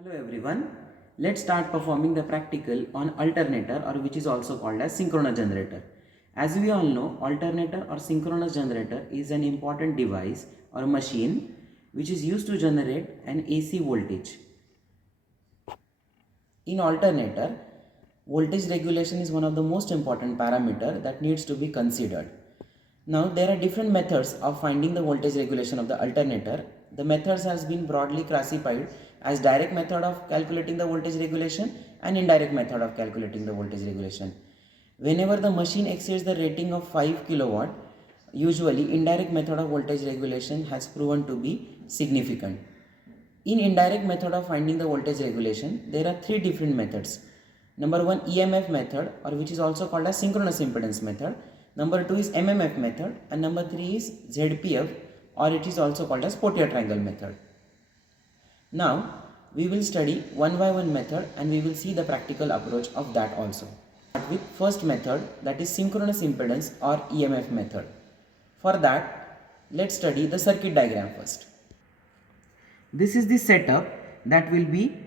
Hello everyone. Let's start performing the practical on alternator, or which is also called as synchronous generator. As we all know, alternator or synchronous generator is an important device or machine which is used to generate an AC voltage. In alternator, voltage regulation is one of the most important parameter that needs to be considered. Now there are different methods of finding the voltage regulation of the alternator. The methods has been broadly classified as direct method of calculating the voltage regulation and indirect method of calculating the voltage regulation. Whenever the machine exceeds the rating of 5 kilowatt, usually indirect method of voltage regulation has proven to be significant. In indirect method of finding the voltage regulation, there are three different methods. Number one, EMF method, or which is also called as synchronous impedance method. Number two is MMF method, and number three is ZPF, or it is also called as Pottier triangle method. Now we will study one by one method and we will see the practical approach of that also. With first method, that is synchronous impedance or EMF method. For that, let's study the circuit diagram first. This is the setup that will be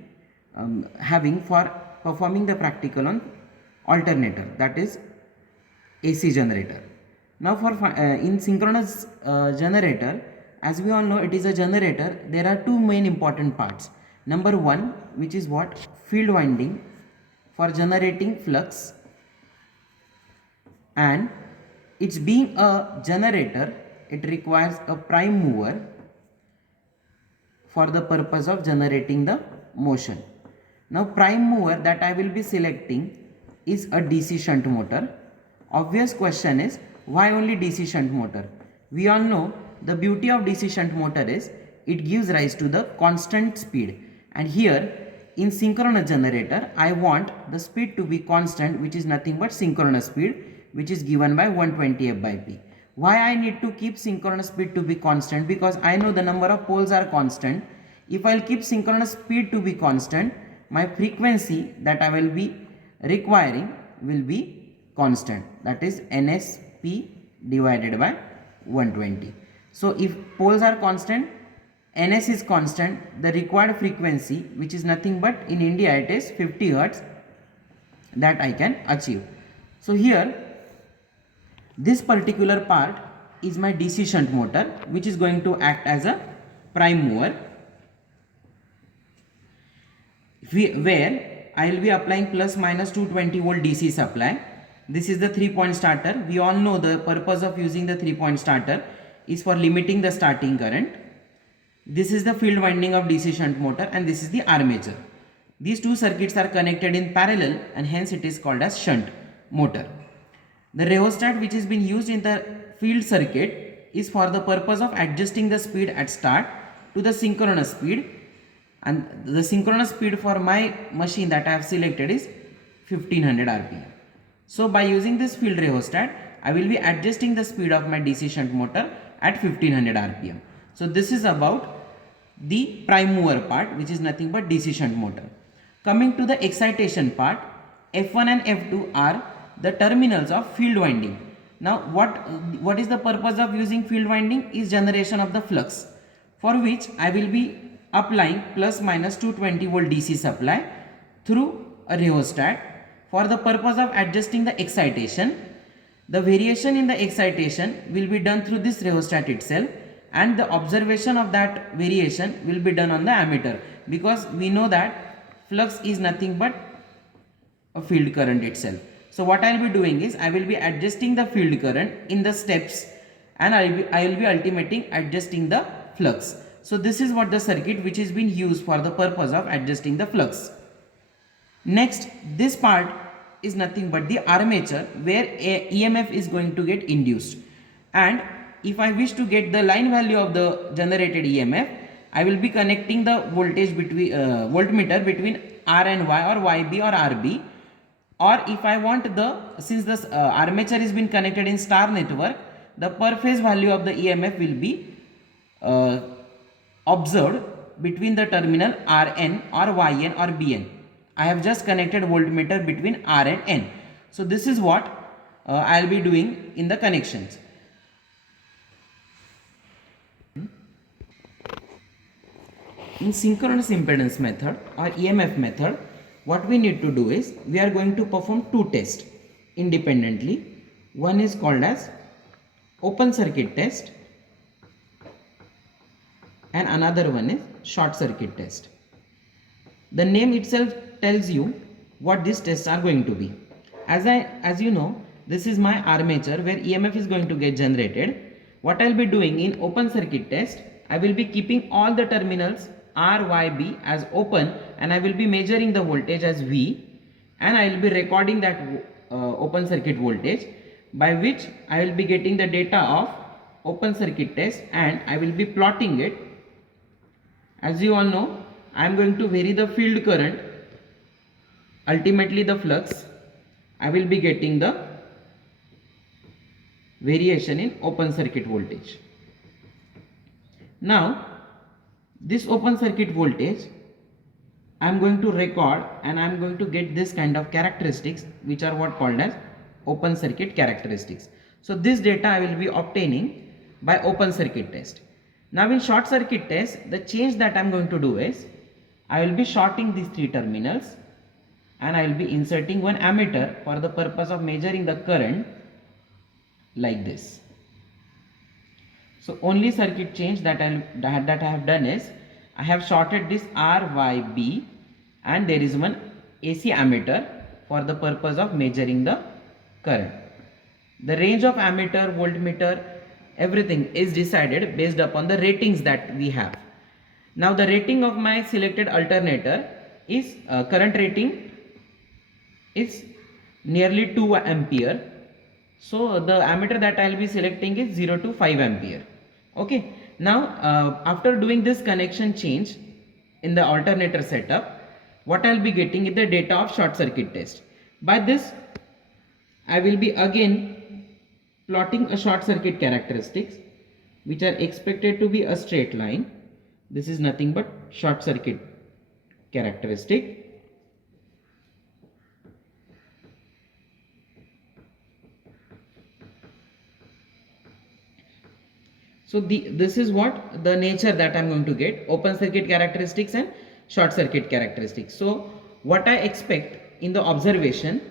having for performing the practical on alternator, that is AC generator. Now for in synchronous generator, as we all know, it is a generator. There are two main important parts. Number one, which is what? Field winding for generating flux, and it's being a generator, it requires a prime mover for the purpose of generating the motion. Now prime mover that I will be selecting is a DC shunt motor. Obvious question is, why only DC shunt motor? We all know the beauty of DC shunt motor is it gives rise to the constant speed, and here in synchronous generator I want the speed to be constant, which is nothing but synchronous speed, which is given by 120 f by p. Why I need to keep synchronous speed to be constant? Because I know the number of poles are constant. If I'll keep synchronous speed to be constant, my frequency that I will be requiring will be constant, that is NSP divided by 120. So if poles are constant, NS is constant, the required frequency, which is nothing but in India it is 50 Hertz, that I can achieve. So here this particular part is my DC shunt motor, which is going to act as a prime mover, where I will be applying plus minus 220 volt DC supply. This is the 3-point starter. We all know the purpose of using the 3-point starter is for limiting the starting current. This is the field winding of DC shunt motor, and this is the armature. These two circuits are connected in parallel, and hence it is called as shunt motor. The rheostat which is being used in the field circuit is for the purpose of adjusting the speed at start to the synchronous speed, and the synchronous speed for my machine that I have selected is 1500 rpm. So by using this field rheostat, I will be adjusting the speed of my DC shunt motor at 1500 rpm. So this is about the prime mover part, which is nothing but DC shunt motor. Coming to the excitation part, F1 and F2 are the terminals of field winding. Now what is the purpose of using field winding? Is generation of the flux, for which I will be applying plus minus 220 volt DC supply through a rheostat for the purpose of adjusting the excitation. The variation in the excitation will be done through this rheostat itself, and the observation of that variation will be done on the ammeter, because we know that flux is nothing but a field current itself. So what I will be doing is I will be adjusting the field current in the steps, and I will be ultimating adjusting the flux. So this is what the circuit which is being used for the purpose of adjusting the flux. Next, this part is nothing but the armature, where a EMF is going to get induced, and if I wish to get the line value of the generated EMF, I will be connecting the voltage between voltmeter between R and Y, or YB or RB. Or if I want since this armature is been connected in star network, the per phase value of the EMF will be observed between the terminal Rn or Yn or Bn. I have just connected voltmeter between R and N. So this is what I will be doing in the connections. in synchronous impedance method or EMF method, what we need to do is we are going to perform two tests independently. One is called as open circuit test and another one is short circuit test. The name itself tells you what these tests are going to be. As you know, this is my armature where EMF is going to get generated. What I'll be doing in open circuit test, I will be keeping all the terminals R, Y, B as open, and I will be measuring the voltage as V, and I will be recording that open circuit voltage, by which I will be getting the data of open circuit test and I will be plotting it. As you all know, I am going to vary the field current, ultimately the flux. I will be getting the variation in open circuit voltage. Now, this open circuit voltage I am going to record, and I am going to get this kind of characteristics, which are what called as open circuit characteristics. So this data I will be obtaining by open circuit test. Now in short circuit test, the change that I am going to do is I will be shorting these three terminals and I will be inserting one ammeter for the purpose of measuring the current like this. So only circuit change that I have done is I have shorted this RYB and there is one AC ammeter for the purpose of measuring the current. The range of ammeter, voltmeter, everything is decided based upon the ratings that we have. Now the rating of my selected alternator is current rating is nearly 2 ampere. So the ammeter that I will be selecting is 0 to 5 ampere. Okay. Now after doing this connection change in the alternator setup, what I will be getting is the data of short circuit test. By this I will be again plotting a short circuit characteristics, which are expected to be a straight line. This is nothing but short circuit characteristic. So this is what the nature that I am going to get, open circuit characteristics and short circuit characteristics. So what I expect in the observation,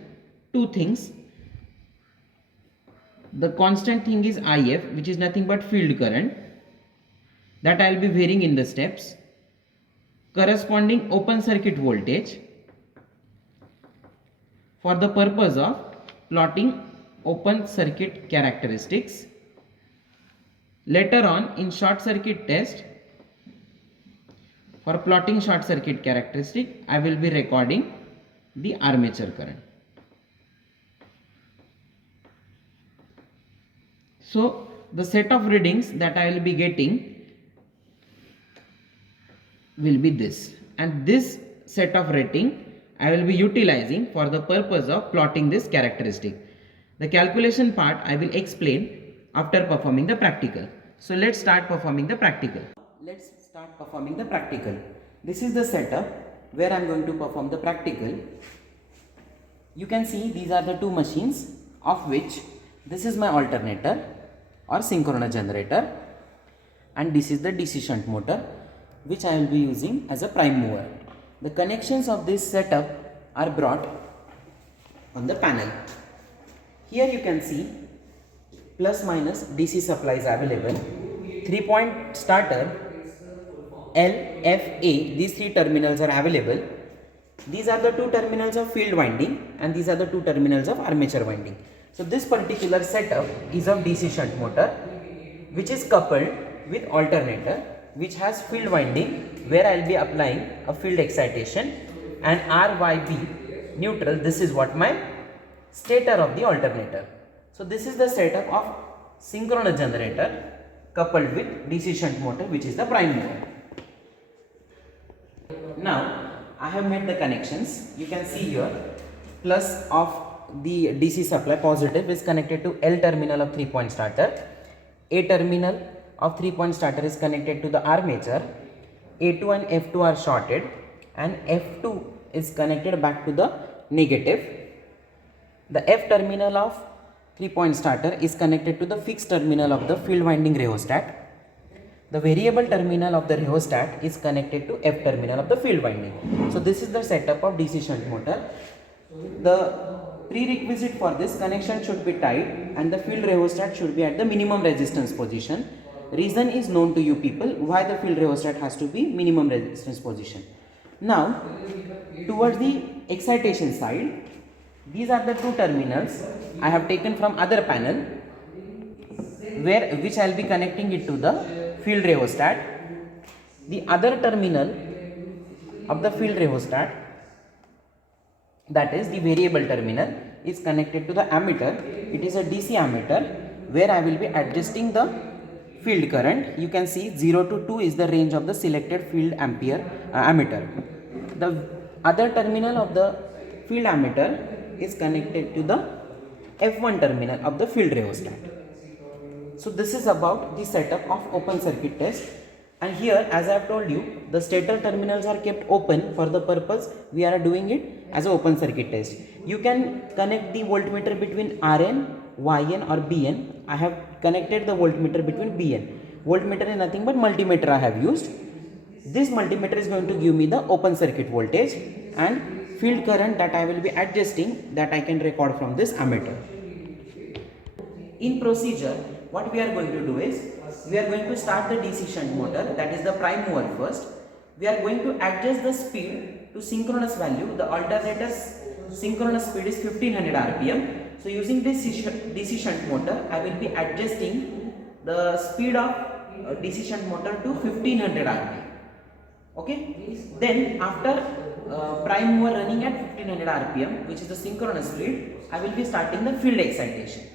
two things. The constant thing is IF, which is nothing but field current, that I will be varying in the steps. Corresponding open circuit voltage for the purpose of plotting open circuit characteristics. Later on in short circuit test, for plotting short circuit characteristic, I will be recording the armature current. So the set of readings that I will be getting will be this, and this set of rating I will be utilizing for the purpose of plotting this characteristic. The calculation part I will explain after performing the practical. So let's start performing the practical. This is the setup where I am going to perform the practical. You can see these are the two machines, of which this is my alternator or synchronous generator, and this is the DC shunt motor, which I will be using as a prime mover. The connections of this setup are brought on the panel. Here you can see plus minus DC supplies available, 3-point starter, L, F, A, these three terminals are available. These are the two terminals of field winding and these are the two terminals of armature winding. So this particular setup is of DC shunt motor, which is coupled with alternator, which has field winding where I will be applying a field excitation, and RYB neutral. This is what my stator of the alternator. So this is the setup of synchronous generator coupled with DC shunt motor, which is the prime mover. Now I have made the connections. You can see here plus of the DC supply positive is connected to L terminal of 3-point starter. A terminal of 3-point starter is connected to the armature. A2 and F2 are shorted and F2 is connected back to the negative. The F terminal of 3-point starter is connected to the fixed terminal of the field winding rheostat. the variable terminal of the rheostat is connected to F terminal of the field winding. So this is the setup of DC shunt motor. The prerequisite for this connection should be tight and the field rheostat should be at the minimum resistance position. Reason is known to you people why the field rheostat has to be minimum resistance position. Now towards the excitation side, these are the two terminals I have taken from other panel which I will be connecting it to the field rheostat. The other terminal of the field rheostat, that is the variable terminal, is connected to the ammeter. It is a DC ammeter where I will be adjusting the field current. You can see 0 to 2 is the range of the selected field ammeter. The other terminal of the field ammeter is connected to the F1 terminal of the field rheostat. So this is about the setup of open circuit test, and here as I have told you, the stator terminals are kept open for the purpose we are doing it as an open circuit test. You can connect the voltmeter between Rn, Yn or Bn. I have connected the voltmeter between Bn. Voltmeter is nothing but multimeter I have used. This multimeter is going to give me the open circuit voltage and field current that I will be adjusting, that I can record from this ammeter. In procedure, what we are going to do is, we are going to start the DC shunt motor, that is the prime mover first. We are going to adjust the speed to synchronous value. The alternator's synchronous speed is 1500 rpm. So using this DC shunt motor, I will be adjusting the speed of DC shunt motor to 1500 rpm. Okay. Then after prime mover running at 1500 rpm, which is the synchronous speed, I will be starting the field excitation.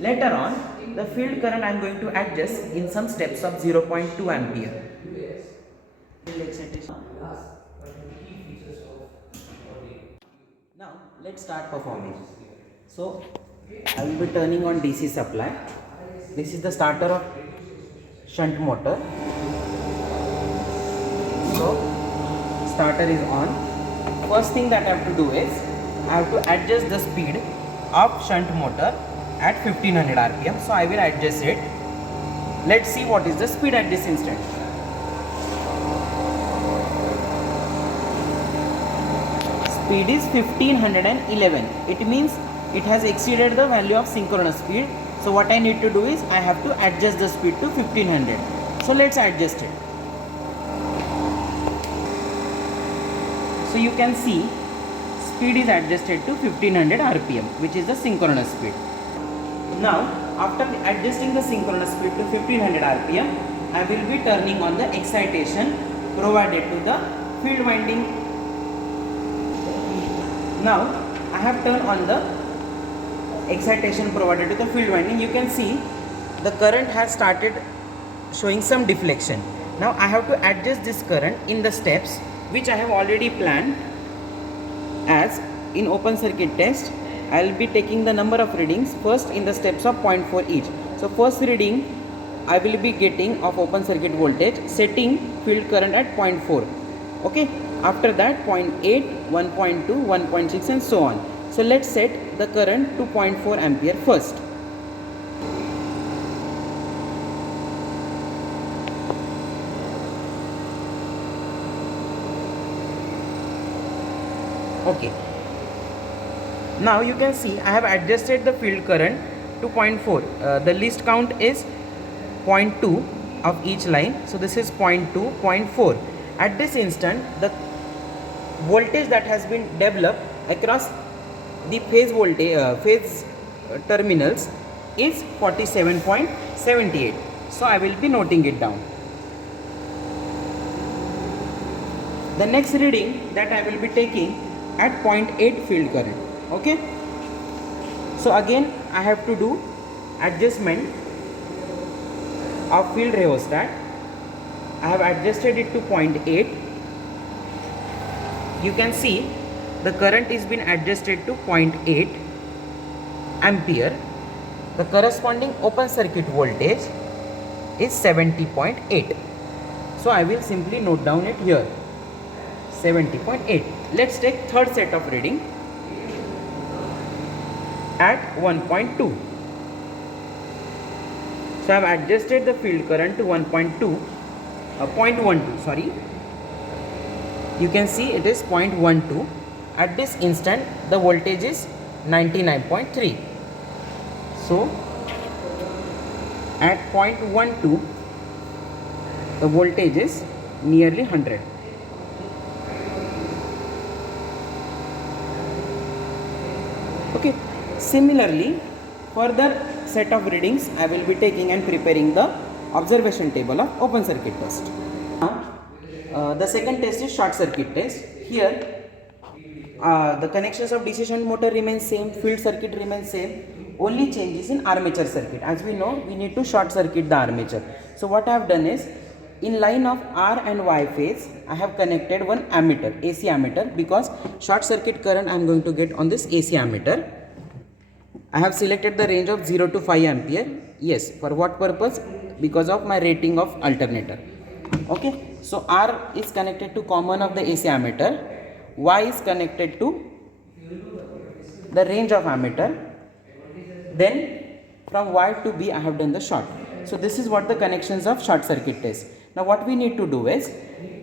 Later on, the field current I am going to adjust in some steps of 0.2 ampere. Field excitation. Now let's start performing. So I will be turning on DC supply. This is the starter of shunt motor. So starter is on. First thing that I have to do is, I have to adjust the speed of shunt motor at 1500 rpm. So I will adjust it. Let's see what is the speed at this instant. Speed is 1511. It means it has exceeded the value of synchronous speed. So what I need to do is, I have to adjust the speed to 1500. So let's adjust it. So you can see speed is adjusted to 1500 rpm, which is the synchronous speed. Now after adjusting the synchronous speed to 1500 rpm, I will be turning on the excitation provided to the field winding. Now I have turned on the excitation provided to the field winding. You can see the current has started showing some deflection. Now I have to adjust this current in the steps which I have already planned. As in open circuit test, I will be taking the number of readings first in the steps of 0.4 each. So first reading I will be getting of open circuit voltage, setting field current at 0.4. Okay. After that 0.8, 1.2, 1.6 and so on. So let's set the current to 0.4 ampere first. Okay. Now you can see I have adjusted the field current to 0.4. The least count is 0.2 of each line. So this is 0.2, 0.4. At this instant, the voltage that has been developed across the phase terminals is 47.78. So I will be noting it down. The next reading that I will be taking at 0.8 field current. Okay. So again I have to do adjustment of field rheostat. I have adjusted it to 0.8. You can see the current is been adjusted to 0.8 ampere. The corresponding open circuit voltage is 70.8. So I will simply note down it here, 70.8. Let's take third set of reading at 1.2. So I have adjusted the field current to 1.2. 0.12, sorry, you can see it is 0.12. At this instant the voltage is 99.3. So at 0.12 the voltage is nearly 100. Okay, similarly further set of readings I will be taking and preparing the observation table of open circuit test. Now the second test is short circuit test. Here the connections of DC shunt motor remain same, field circuit remains same, only changes in armature circuit. As we know, we need to short circuit the armature. So what I have done is, in line of R and Y phase, I have connected one ammeter, AC ammeter, because short circuit current I am going to get on this AC ammeter. I have selected the range of 0 to 5 ampere. Yes, for what purpose? Because of my rating of alternator. Okay, so R is connected to common of the AC ammeter, Y is connected to the range of ammeter, then from Y to B I have done the short. So this is what the connections of short circuit test. Now what we need to do is,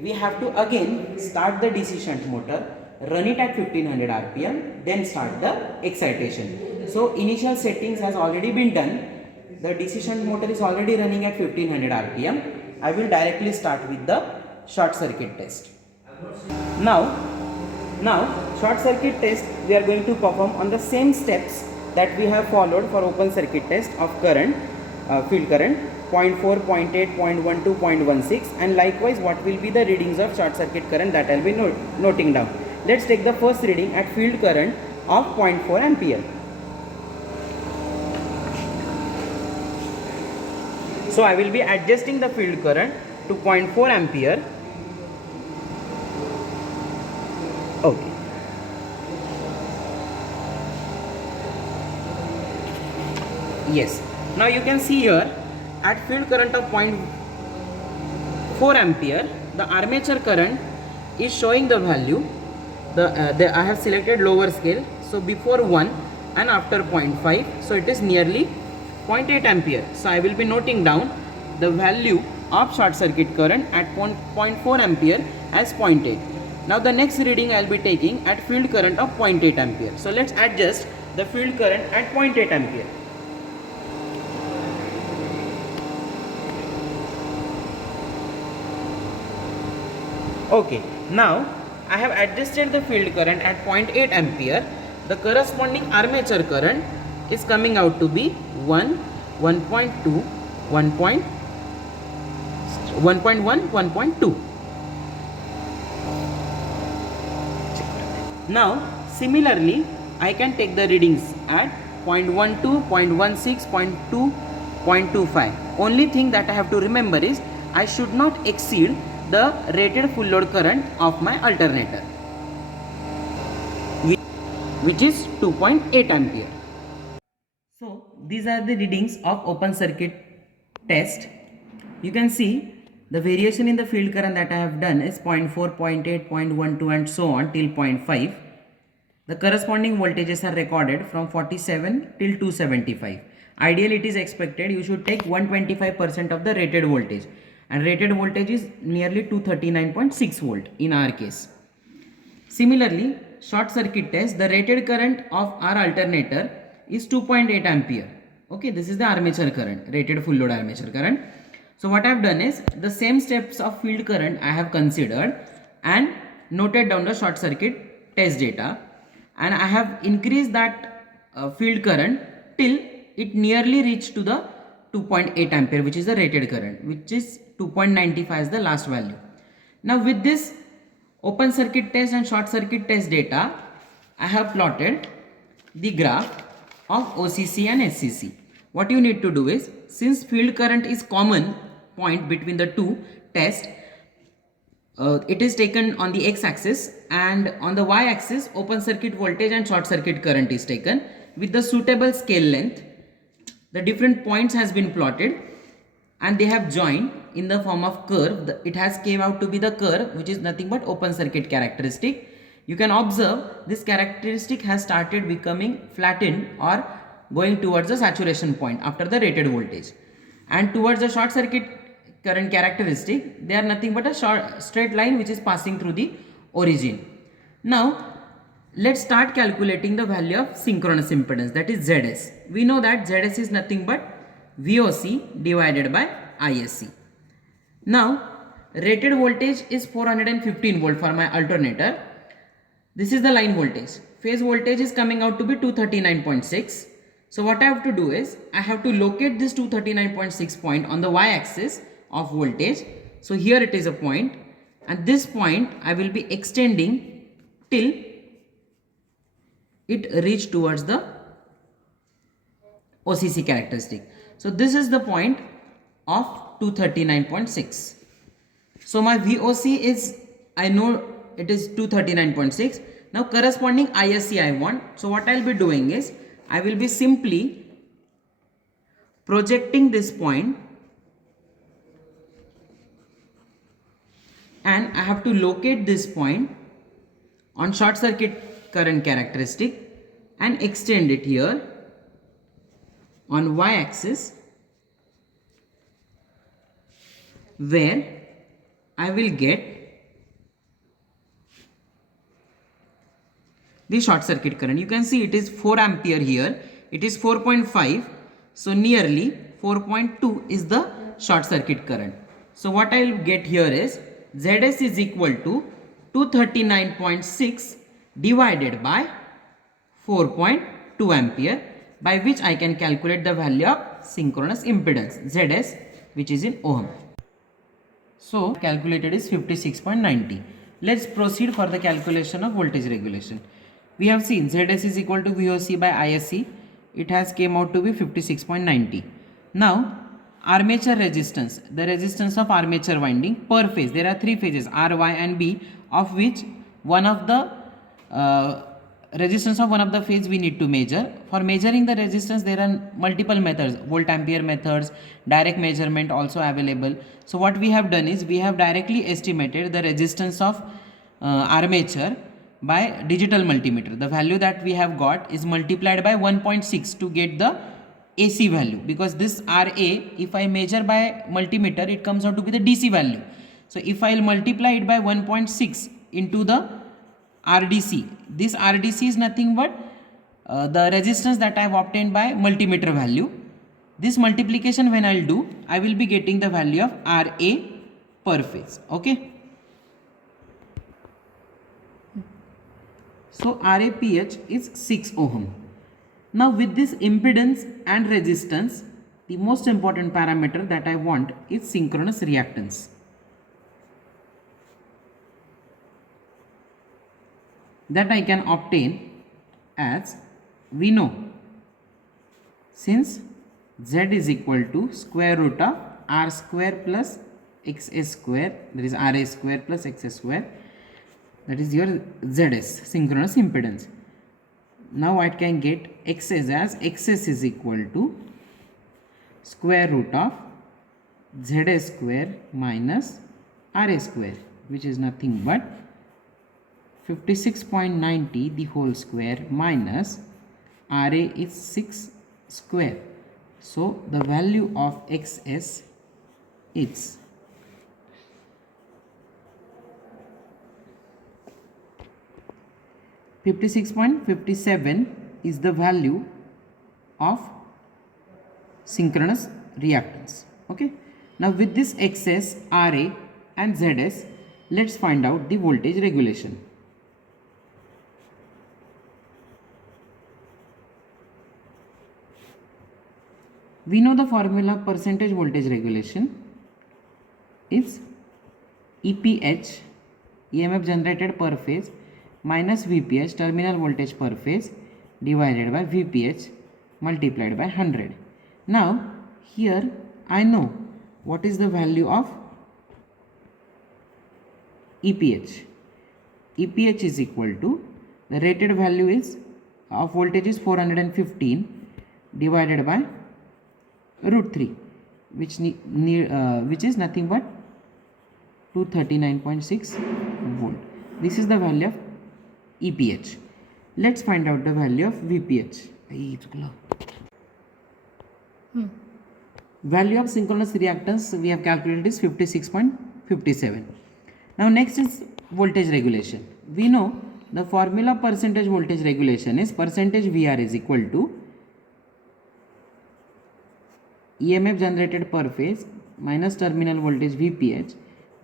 we have to again start the DC shunt motor, run it at 1500 rpm, then start the excitation. So initial settings has already been done. The DC shunt motor is already running at 1500 rpm. I will directly start with the short circuit test. Now short circuit test we are going to perform on the same steps that we have followed for open circuit test of current, field current 0.4, 0.8, 0.12, 0.16, and likewise what will be the readings of short circuit current that I will be noting down. Let's take the first reading at field current of 0.4 ampere. So I will be adjusting the field current to 0.4 ampere. Okay. Yes. Now you can see here at field current of 0.4 ampere, the armature current is showing the value. I have selected lower scale. So before 1 and after 0.5. So it is nearly 0.8 ampere. So I will be noting down the value of short circuit current at 0.4 ampere as 0.8. Now the next reading I will be taking at field current of 0.8 ampere. So let's adjust the field current at 0.8 ampere. Okay, now I have adjusted the field current at 0.8 ampere. The corresponding armature current is coming out to be 1, 1.2, 1.1, 1.2. Now similarly I can take the readings at 0.12, 0.16, 0.2, 0.25. Only thing that I have to remember is I should not exceed the rated full load current of my alternator, which is 2.8 ampere. So these are the readings of open circuit test. You can see the variation in the field current that I have done is 0.4, 0.8, 0.12 and so on till 0.5. The corresponding voltages are recorded from 47 till 275. Ideally it is expected you should take 125% of the rated voltage, and rated voltage is nearly 239.6 volt in our case. Similarly, short circuit test, the rated current of our alternator is 2.8 ampere. Okay, this is the armature current, rated full load armature current. So what I have done is the same steps of field current I have considered and noted down the short circuit test data, and I have increased that field current till it nearly reached to the 2.8 ampere, which is the rated current, which is 2.95 as the last value. Now with this open circuit test and short circuit test data, I have plotted the graph of OCC and SCC. What you need to do is, since field current is common point between the two tests, it is taken on the x-axis, and on the y-axis open circuit voltage and short circuit current is taken with the suitable scale length. The different points has been plotted and they have joined in the form of curve. It has came out to be the curve, which is nothing but open circuit characteristic. You can observe this characteristic has started becoming flattened or going towards the saturation point after the rated voltage, and towards the short circuit current characteristic, they are nothing but a short straight line which is passing through the origin. Now let's start calculating the value of synchronous impedance, that is ZS. We know that ZS is nothing but VOC divided by ISC. Now rated voltage is 415 volt for my alternator. This is the line voltage. Phase voltage is coming out to be 239.6. So what I have to do is I have to locate this 239.6 point on the y-axis of voltage. So here it is a point, and this point I will be extending till it reach towards the OCC characteristic. So this is the point of 239.6. So my VOC is, I know it is 239.6. Now corresponding ISC I want. So what I will be doing is I will be simply projecting this point, and I have to locate this point on short circuit current characteristic and extend it here on y-axis, where I will get the short circuit current. You can see it is 4 ampere here, it is 4.5, so nearly 4.2 is the short circuit current. So what I will get here is ZS is equal to 239.6 divided by 4.2 ampere, by which I can calculate the value of synchronous impedance ZS, which is in ohm. So calculated is 56.90. Let's proceed for the calculation of voltage regulation. We have seen ZS is equal to VOC by ISC. It has came out to be 56.90. Now armature resistance, the resistance of armature winding per phase. There are 3 phases, R, Y and B, of which one of the resistance of one of the phase we need to measure. For measuring the resistance there are multiple methods, volt ampere methods, direct measurement also available. So what we have done is we have directly estimated the resistance of armature by digital multimeter. The value that we have got is multiplied by 1.6 to get the AC value, because this RA, if I measure by multimeter, it comes out to be the DC value. So if I will multiply it by 1.6 into the RDC, this RDC is nothing but the resistance that I have obtained by multimeter value. This multiplication when I will do, I will be getting the value of RA per phase. Okay. So RAPH is 6 ohm. Now with this impedance and resistance, the most important parameter that I want is synchronous reactance. That I can obtain as, we know, since Z is equal to square root of R square plus XS square, that is RA square plus XS square, that is your ZS, synchronous impedance. Now I can get XS as XS is equal to square root of ZS square minus RA square, which is nothing but 56.90 the whole square minus RA is 6 square. So the value of XS is 56.57 is the value of synchronous reactance. Okay. Now with this XS, RA and ZS, let's find out the voltage regulation. We know the formula percentage voltage regulation is EPH, EMF generated per phase, minus VPH, terminal voltage per phase, divided by VPH multiplied by 100. Now here I know what is the value of EPH. EPH is equal to, the rated value is of voltage is 415 divided by root 3, which is nothing but 239.6 volt. This is the value of EPH. Let's find out the value of VPH. Value of synchronous reactance we have calculated is 56.57. Now next is voltage regulation. We know the formula percentage voltage regulation is percentage VR is equal to EMF generated per phase minus terminal voltage VPH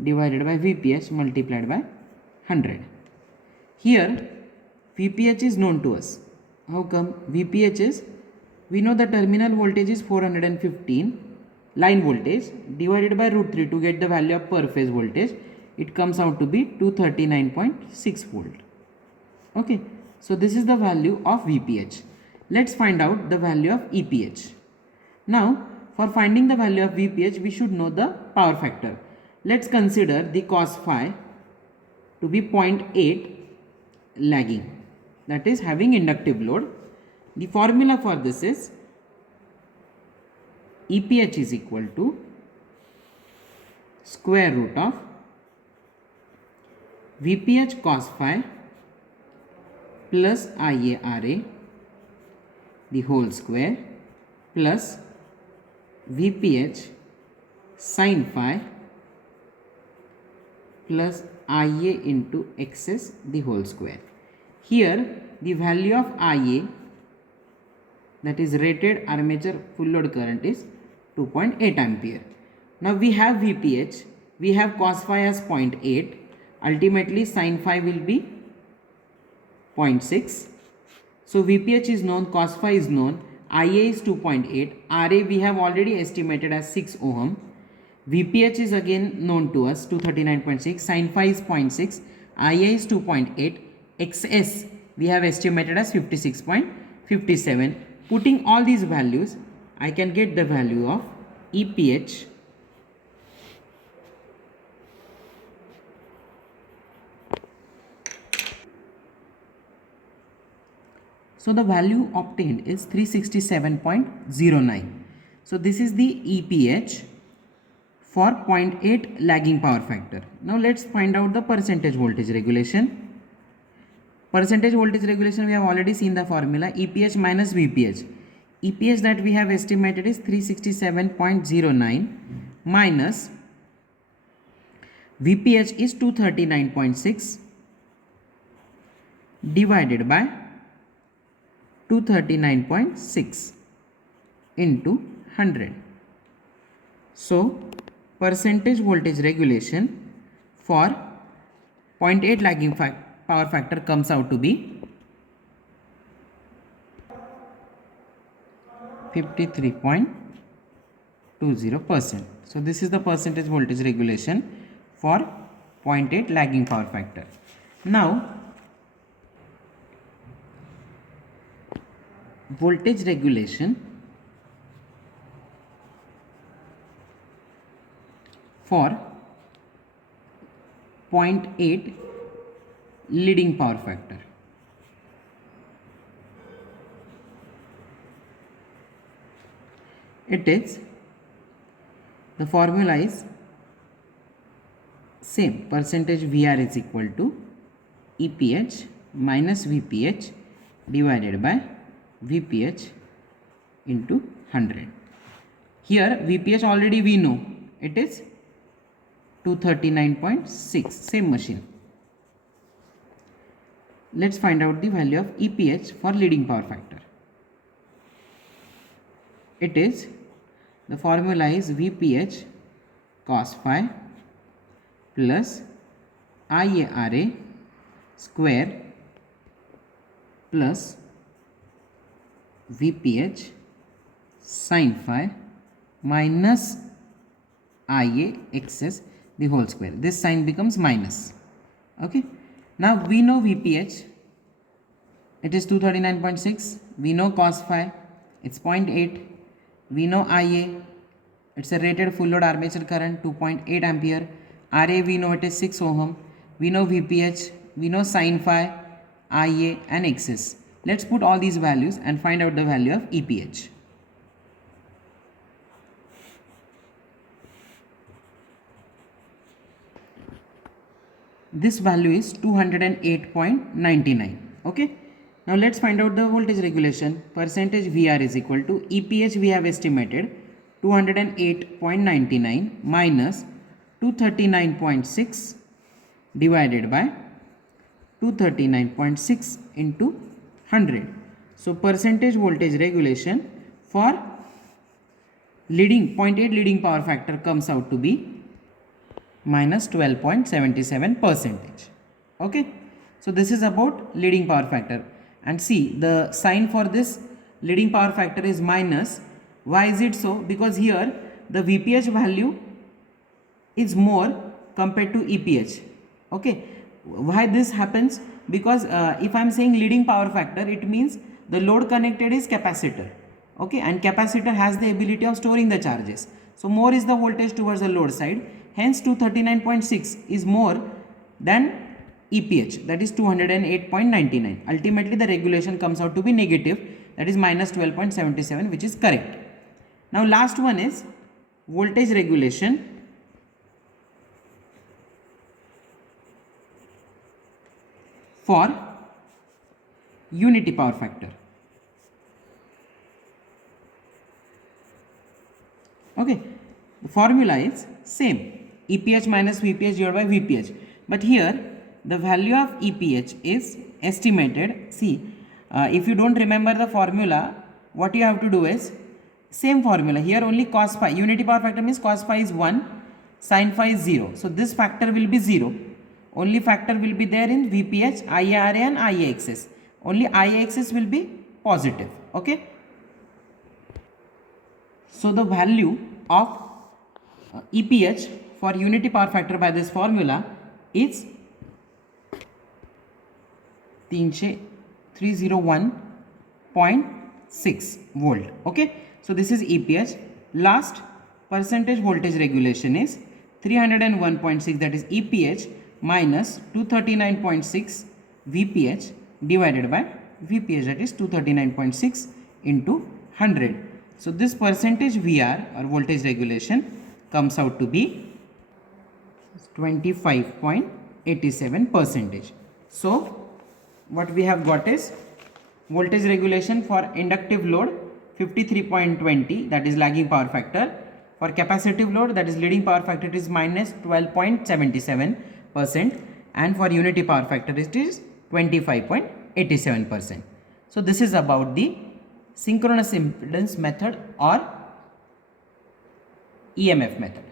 divided by VPH multiplied by 100. Here VPH is known to us. How come? VPH is, we know the terminal voltage is 415 line voltage divided by root 3 to get the value of per phase voltage. It comes out to be 239.6 volt. Okay, so this is the value of VPH. Let's find out the value of EPH. Now for finding the value of VPH we should know the power factor. Let's consider the cos phi to be 0.8 lagging, that is having inductive load. The formula for this is EPH is equal to square root of VPH cos phi plus IARA the whole square plus VPH sin phi plus IA into XS the whole square. Here the value of IA, that is rated armature full load current, is 2.8 ampere. Now we have VPH, we have cos phi as 0.8, ultimately sin phi will be 0.6. So VPH is known, cos phi is known, IA is 2.8, RA we have already estimated as 6 ohm, VPH is again known to us 239.6, sin phi is 0.6, IA is 2.8, XS we have estimated as 56.57. Putting all these values, I can get the value of EPH so the value obtained is 367.09. So this is the EPH for 0.8 lagging power factor. Now let's find out the percentage voltage regulation. Percentage voltage regulation, we have already seen the formula, EPH minus VPH. EPH that we have estimated is 367.09 minus VPH is 239.6 divided by 239.6 into 100. So percentage voltage regulation for 0.8 lagging power factor comes out to be 53.20%. So this is the percentage voltage regulation for 0.8 lagging power factor. Now voltage regulation for 0.8 leading power factor. It is, the formula is same, percentage VR is equal to EPH minus VPH divided by VPH into 100. Here VPH already we know, it is 239.6, same machine. Let's find out the value of EPH for leading power factor. It is, the formula is VPH cos phi plus IARA square plus VPH sin phi minus IA XS the whole square. This sign becomes minus. Okay. Now we know VPH, it is 239.6. We know cos phi, it's 0.8. We know IA, it's a rated full load armature current 2.8 ampere. RA we know it is 6 ohm. We know VPH, we know sin phi, IA and XS. Let's put all these values and find out the value of EPH. This value is 208.99. Okay. Now let's find out the voltage regulation. Percentage VR is equal to EPH we have estimated 208.99 minus 239.6 divided by 239.6 into 100. So percentage voltage regulation for leading 0.8 leading power factor comes out to be minus 12.77 percentage. Okay, so this is about leading power factor, and see the sign for this leading power factor is minus. Why is it so? Because here the VPH value is more compared to EPH. Okay, why this happens? Because if I am saying leading power factor, it means the load connected is capacitor. Okay, and capacitor has the ability of storing the charges. So more is the voltage towards the load side. Hence 239.6 is more than EPH, that is 208.99. Ultimately the regulation comes out to be negative, that is minus 12.77, which is correct. Now last one is voltage regulation for unity power factor. Okay, the formula is same, EPH minus VPH divided by VPH, but here the value of EPH is estimated. See, if you don't remember the formula, what you have to do is same formula. Here only cos phi, unity power factor means cos phi is 1, sin phi is 0. So this factor will be 0. Only factor will be there in VPH, IARA and IAXS. Only IAXS will be positive. Okay. So the value of EPH for unity power factor by this formula is 301.6 volt. Okay, so this is EPH. Last percentage voltage regulation is 301.6, that is EPH minus 239.6 VPH divided by VPH, that is 239.6 into 100. So this percentage VR or voltage regulation comes out to be 25.87 percentage. So what we have got is voltage regulation for inductive load 53.20, that is lagging power factor. For capacitive load, that is leading power factor, it is minus 12.77%, and for unity power factor it is 25.87%. So this is about the synchronous impedance method or EMF method.